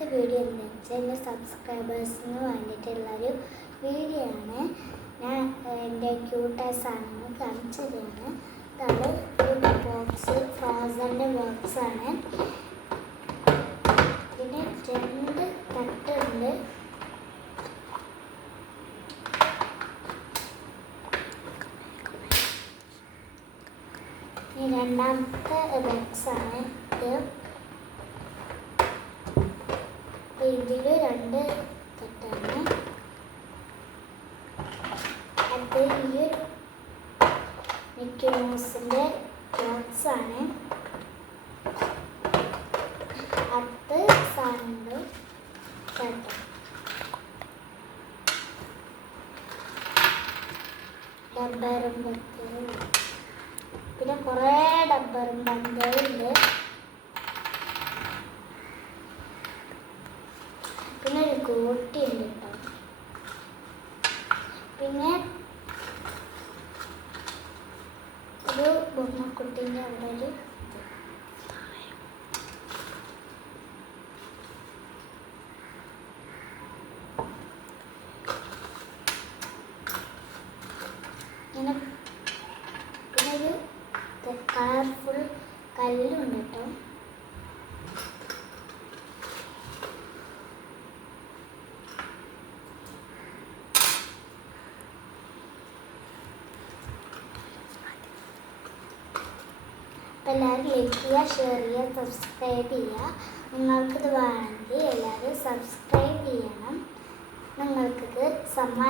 ഇന്നത്തെ വീഡിയോ എന്ന് വെച്ചാൽ എൻ്റെ സബ്സ്ക്രൈബേഴ്സിന് വേണ്ടിയിട്ടുള്ളൊരു വീഡിയോ ആണ്. ഞാൻ എൻ്റെ ക്യൂട്ടായ സാധനങ്ങൾ കാണിച്ചു തരികയാണ്. ഇതാണ് ഒരു ബോക്സ്, ഫ്രോസൻ്റെ ബോക്സാണ്. പിന്നെ 2 തട്ടുണ്ട്. രണ്ടാമത്തെ ബോക്സാണ് ഇത്. ഇതിൽ 2 തട്ടാണ്. അത് ഈ മിക്കി മൗസിൻ്റെ ബോക്സാണ്. അടുത്ത സാധനങ്ങൾ കേട്ടോ. ഡബ്ബറും പത്തും, പിന്നെ കുറേ ഡബ്ബറും പന്തുകളുണ്ട്. പിന്നെ ഒരു ഗോട്ടി ഉണ്ട് കേട്ടോ. പിന്നെ ഒരു ബൊമ്മക്കുട്ടീൻ്റെ അവിടെ ഒരു ഇങ്ങനെ, പിന്നെ ഒരു കളർഫുൾ കല്ലുണ്ട് കേട്ടോ. അപ്പോൾ എല്ലാവരും ലൈക്ക് ചെയ്യുക, ഷെയർ ചെയ്യുക, സബ്സ്ക്രൈബ് ചെയ്യുക. നിങ്ങൾക്കിത് വേണമെങ്കിൽ എല്ലാവരും സബ്സ്ക്രൈബ് ചെയ്യണം. നിങ്ങൾക്കിത് സമ്മാനം